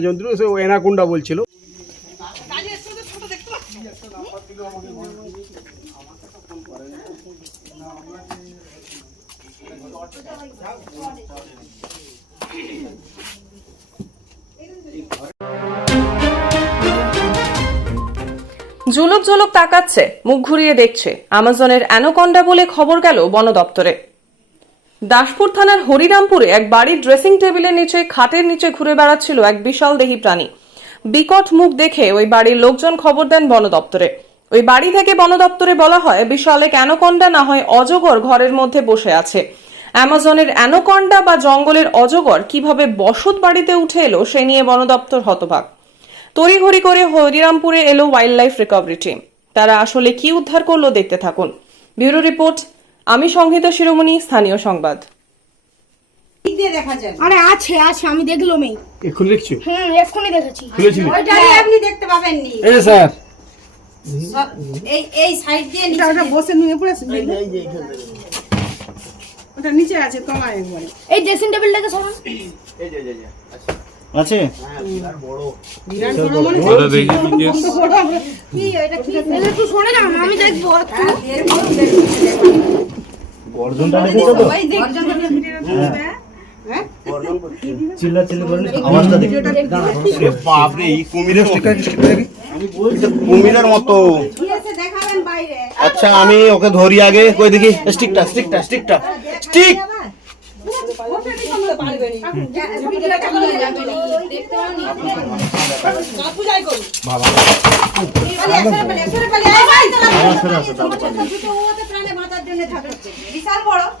যন্ত্র, সে এনাকুন্ডা বলছিল। জুলুক জুলুক তাকাচ্ছে, মুখ ঘুরিয়ে দেখছে। আমাজনের অ্যানোকন্ডা বলে খবর গেল বন দপ্তরে দাসপুর থানার হরিরামপুরে এক বাড়ির ড্রেসিং টেবিলের নিচে, খাটের নিচে ঘুরে বেড়াচ্ছিল এক বিশাল দেহী প্রাণী। বিকট মুখ দেখে ওই বাড়ির লোকজন খবর দেন বন দপ্তরে। ওই বাড়ি থেকে বন দপ্তরে বলা হয়, বিশাল এক অ্যানোকন্ডা না হয় অজগর ঘরের মধ্যে বসে আছে। অ্যামাজনের অ্যানোকন্ডা বা জঙ্গলের অজগর কীভাবে বসত বাড়িতে উঠে এলো, সে নিয়ে বন দপ্তর হতবাক তড়িঘড়ি করে হরিরামপুরে এলো ওয়াইল্ড লাইফ রিকভারি টিম তারা আসলে কি উদ্ধার করল দেখতে থাকুন। ব্যুরো রিপোর্ট আমি সংহিতা শিরোমণি স্থানীয় সংবাদ। দেখা আরে আছে আছে আমি হুম এক্ষুনি দেখেছি। আপনি দেখতে পাবেন নি এই স্যার এই এই সাইড দিয়ে নিচে ওটা বসে নিয়ে পড়েছে। ওটা নিচে আছে একবারে। এই ড্রেসিং টেবিলটাকে সরান। বড়। মানে বড়। কি ওইটা কি? একটু যান আমি দেখব হ্যাঁ, গর্জনটা দেখেছ তো চিল্লা চিল্লি করে আওয়াজটা দেখি বাপরে এই কুমিরের মতো কুমিরের মতো দিয়েছে দেখাবেন বাইরে আচ্ছা আমি ওকে ধরি আগে কই দেখি স্টিকটা স্টিকটা স্টিকটা স্টিক বড়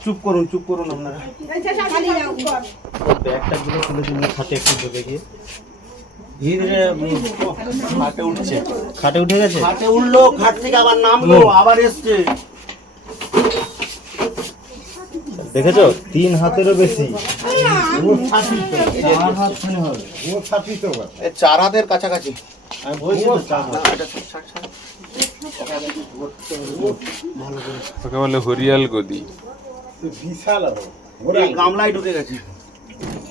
চুপ করুন চুপ করুন আপনারা। ব্যাগটা গুলো তুলে তুমি খাটে একটু ঢুকে গিয়ে। ধীরে খাটে উঠছে। খাটে উঠে গেছে? খাটে উঠল খাট থেকে আবার নামলো আবার এসছে। দেখেছ? তিন হাতেরও বেশি। চার হাতের কাছাকাছি। আমি বলছি তো। ওকে বলে হরিয়াল গদি। এই গামলায় ঢুকে গেছে।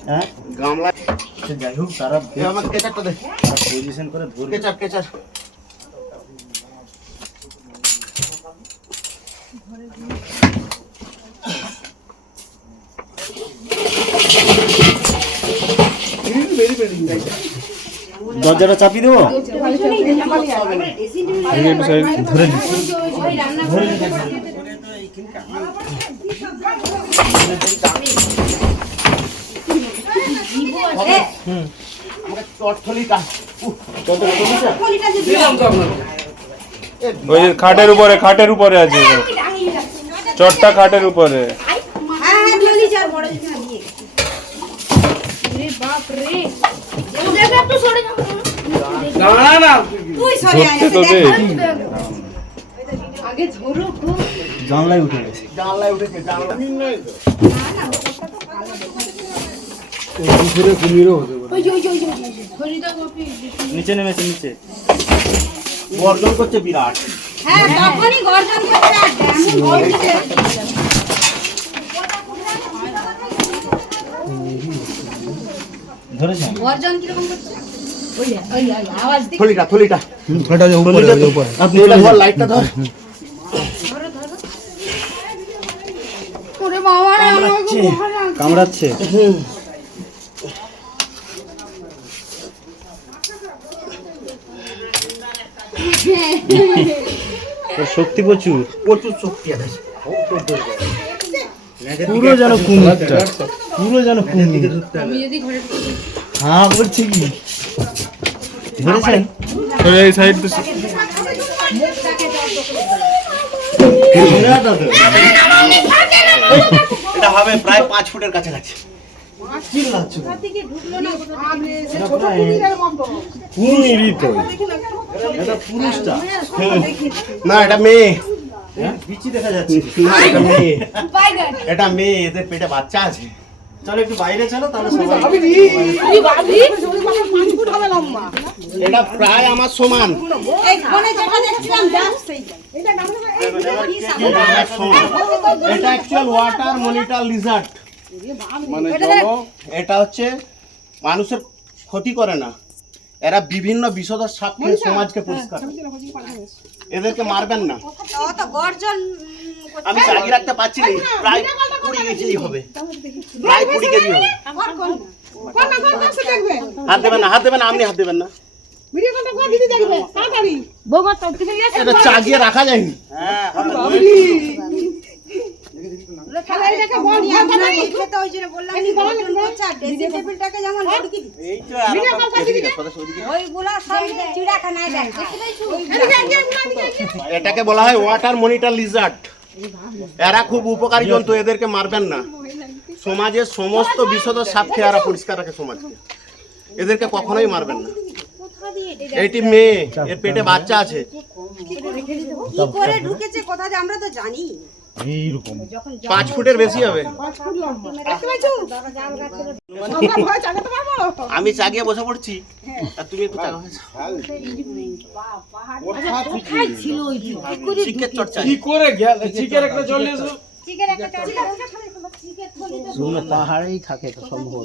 হ্যাঁ? গামলায় সে যাই হোক তারা এ আমার কেচারটা দে। পজিশন করে ধরবে। কেচার কেচার দরজাটা চাপিয়ে দেবো? ধরে ওই খাটের উপরে খাটের উপরে আছে। চটটা খাটের উপরে। হ্যাঁ হ্যাঁ বাপ রে দেখো একটু সরে যান তুই সরে আয় আগে জানলায় উঠে গেছে। জানলায় উঠেছে জানলা নিচে নেমেছে নিচে। গর্জন করছে বিরাট। হ্যাঁ তখনই গর্জন করছে এমন বলছে ধরেছেন গর্জন কীরকম করছে? দিক থলিটা। থলিটা আপনি ধর লাইটটা ধর। ওরে বাবা রে আমাকে কামড়াচ্ছে শক্তি প্রচুর। প্রচুর শক্তি আছে। পুরো যেন কুমিরটা পুরো যেন কুমির। হ্যাঁ বলছি কি? ধরেছেন এই সাইড। এটা হবে প্রায় পাঁচ ফুটের কাছাকাছি। চিল্লাচ্ছ বাপরে, সে ছোট কুমিরের মতো কুমিরই তো এটা পুরুষটা না এটা মেয়ে। হ্যাঁ, বিচি দেখা যাচ্ছে। মেয়ে। এটা মেয়ে এদের পেটে বাচ্চা আছে। চলো একটু বাইরে চলো তাহলে এটা প্রায় আমার সমান। এটা অ্যাকচুয়াল ওয়াটার মনিটর লিজার্ড মানে এটা হচ্ছে মানুষের ক্ষতি করে না। এরা বিভিন্ন বিষধর সাপ সমাজকে পরিষ্কার এদেরকে মারবেন না। আমি জাগি রাখতে পারছি না প্রায় কুড়ি কেজি হবে। প্রায় কুড়ি কেজি হবে। হাত দেবেন না হাত দেবেন না আপনি হাত দেবেন না। এটা চাগিয়ে রাখা যায়নি। এটাকে বলা হয় ওয়াটার মনিটর লিজার্ড এরা খুব উপকারী জন্তু, এদেরকে মারবেন না। সমাজের সমস্ত বিশদ সাপ এরা পরিষ্কার রাখে সমাজকে। এদেরকে কখনোই মারবেন না। এটি মেয়ে, এর পেটে বাচ্চা আছে। কি করে ঢুকেছে? কোথা আমরা তো জানি। পাঁচ ফুটের বেশি হবে? আমি চাগিয়ে বসে পড়ছি। আর তুমি একটু চাগা চর্চা কি করে গেল? চিকের একটা চলে এসো চিকের একটা চিকের চিকের থলি তো পাহাড়েই থাকে তো সম্ভব।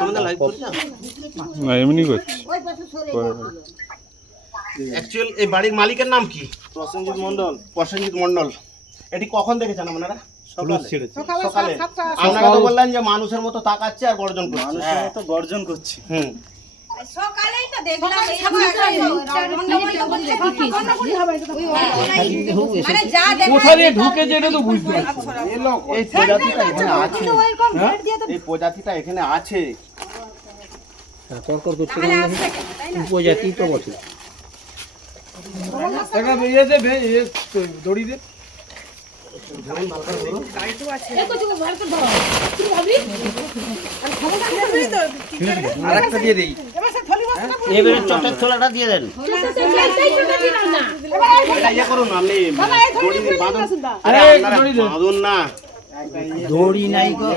তোমাদের লাইভ করছ? না এমনি করছি। ওই পাশে সরে অ্যাকচুয়াল এই বাড়ির মালিকের নাম কি? প্রসেনজিৎ মন্ডল প্রসেনজিৎ মন্ডল এটি কখন দেখেছেন আপনারা? সকালে। আপনারা তো বললেন যে মানুষের মতো তাকাচ্ছে আর গর্জন করছে। মানুষের মতো গর্জন করছি। হুম। সকালেই তো দেখলাম এই মানে দিয়ে প্রজাতিটা এখানে আছে। ওইরকম ভেট এই প্রজাতিটা এখানে আছে। কর করছে তাহলে আসবে কেন, তাই না? উপজাতি তো বটে। দড়ি দে। আর দিয়ে দেই। এবার সে থলি বস্তা না, এবারে চটের থলাটা দিয়ে দেন। এটা ইয়ে করুন আপনি বাঁধুন না। দড়ি নাই গো।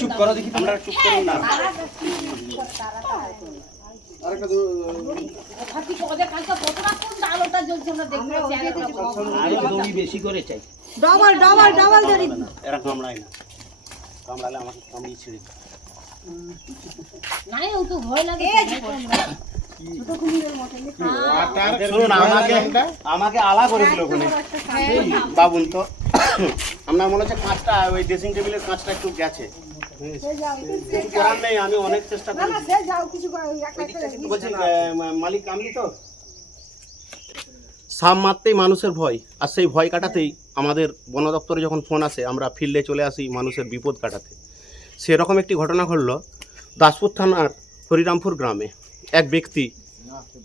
চুপ করো দেখি আমরা চুপ করুন না। আরেকটা দড়ি- আরও দড়ি বেশি করে চাই ডবল ডবল ডবল ধরি। এরা কামড়ায় না। কামড়ালে আমাকে কামড়িয়ে ছিঁড়ে আমাকে আমাকে আলা করে দিল ওখানে। বাবুন তো। আপনার মনে হচ্ছে কাঁচটা ওই ড্রেসিং টেবিলের কাঁচটা একটু গেছে। করার নেই আমি অনেক চেষ্টা না, করেছি। সে যাও, কিছু করে- একটা একটা- বলছি আহ, মা- মালিক কামলি তো? সাপ মারতেই মানুষের ভয় আর সেই ভয় কাটাতেই আমাদের বন দপ্তরে যখন ফোন আসে আমরা ফিল্ডে চলে আসি মানুষের বিপদ কাটাতে। সেরকম একটি ঘটনা ঘটল দাসপুর থানার হরিরামপুর গ্রামে। এক ব্যক্তি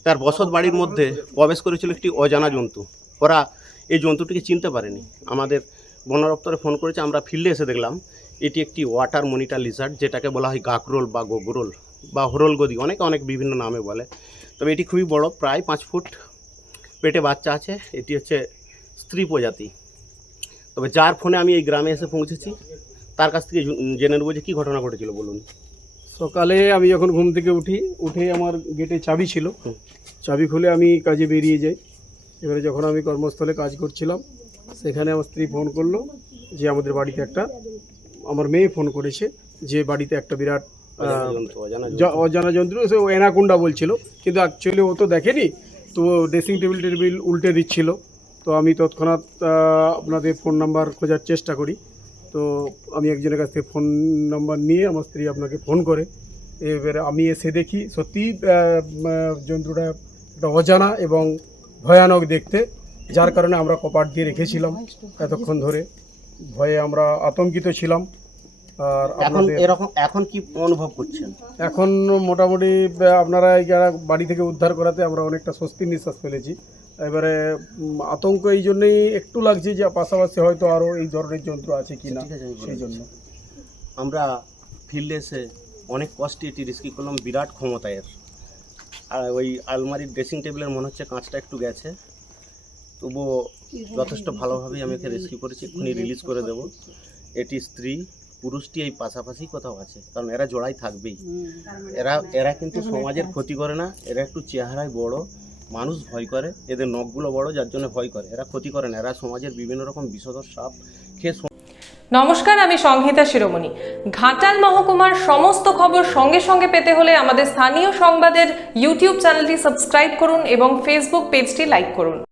তার বসত বাড়ির মধ্যে প্রবেশ করেছিল একটি অজানা জন্তু। ওরা এই জন্তুটিকে চিনতে পারেনি। আমাদের বন দপ্তরে ফোন করেছে আমরা ফিল্ডে এসে দেখলাম। এটি একটি ওয়াটার মনিটার লিজার্ড যেটাকে বলা হয় গাকরোল বা গোগরোল বা হরল গদি অনেকে অনেক বিভিন্ন নামে বলে। তবে এটি খুবই বড় প্রায় পাঁচ ফুট পেটে বাচ্চা আছে। এটি হচ্ছে স্ত্রী প্রজাতি। তবে যার ফোনে আমি এই গ্রামে এসে পৌঁছেছি তার কাছ থেকে জেনে নেব যে কী ঘটনা ঘটেছিল বলুন। সকালে আমি যখন ঘুম থেকে উঠি উঠে আমার গেটে চাবি ছিল। চাবি খুলে আমি কাজে বেরিয়ে যাই। এবারে যখন আমি কর্মস্থলে কাজ করছিলাম সেখানে আমার স্ত্রী ফোন করল যে আমাদের বাড়িতে একটা আমার মেয়ে ফোন করেছে যে বাড়িতে একটা বিরাট অজানা জন্তু, অজানা জন্তু। যন্ত্র সে ও এনাকুন্ডা বলছিল। কিন্তু অ্যাকচুয়ালি ও তো দেখেনি তো ড্রেসিং টেবিল টেবিল উল্টে দিচ্ছিল। তো আমি তৎক্ষণাৎ আপনাদের ফোন নাম্বার খোঁজার চেষ্টা করি। তো আমি একজনের কাছ থেকে ফোন নাম্বার নিয়ে আমার স্ত্রী আপনাকে ফোন করে। এবারে আমি এসে দেখি সত্যি জন্তুটা একটা অজানা এবং ভয়ানক দেখতে যার কারণে আমরা কপাট দিয়ে রেখেছিলাম এতক্ষণ ধরে। ভয়ে আমরা আতঙ্কিত ছিলাম। আর এখন এরকম এখন কি অনুভব করছেন? এখন মোটামুটি আপনারা এই যারা বাড়ি থেকে উদ্ধার করাতে আমরা অনেকটা স্বস্তির নিঃশ্বাস ফেলেছি। এবারে আতঙ্ক এই জন্যই একটু লাগছে যে পাশাপাশি হয়তো আরও এই ধরনের যন্ত্র আছে কি না সেই জন্য। আমরা ফিল্ডে এসে অনেক কষ্টে এটি রিস্কি করলাম বিরাট ক্ষমতা এর। আর ওই আলমারির ড্রেসিং টেবিলের মনে হচ্ছে কাঁচটা একটু গেছে। তবুও যথেষ্ট ভালোভাবেই আমি একে রেস্কিউ করেছি। এক্ষুনি রিলিজ করে দেব। এটি স্ত্রী, পুরুষটি এই পাশাপাশি কোথাও আছে। কারণ এরা জোড়াই থাকবেই। এরা এরা কিন্তু সমাজের ক্ষতি করে না। এরা একটু চেহারায় বড়, মানুষ ভয় করে। এদের নখগুলো বড়, যার জন্য ভয় করে। এরা ক্ষতি করে না। এরা সমাজের বিভিন্ন রকম বিষধর সাপ খেয়ে নমস্কার, আমি সংহিতা শিরোমণি। ঘাটাল মহকুমার সমস্ত খবর সঙ্গে সঙ্গে পেতে হলে আমাদের স্থানীয় সংবাদের ইউটিউব চ্যানেলটি সাবস্ক্রাইব করুন এবং ফেসবুক পেজটি লাইক করুন।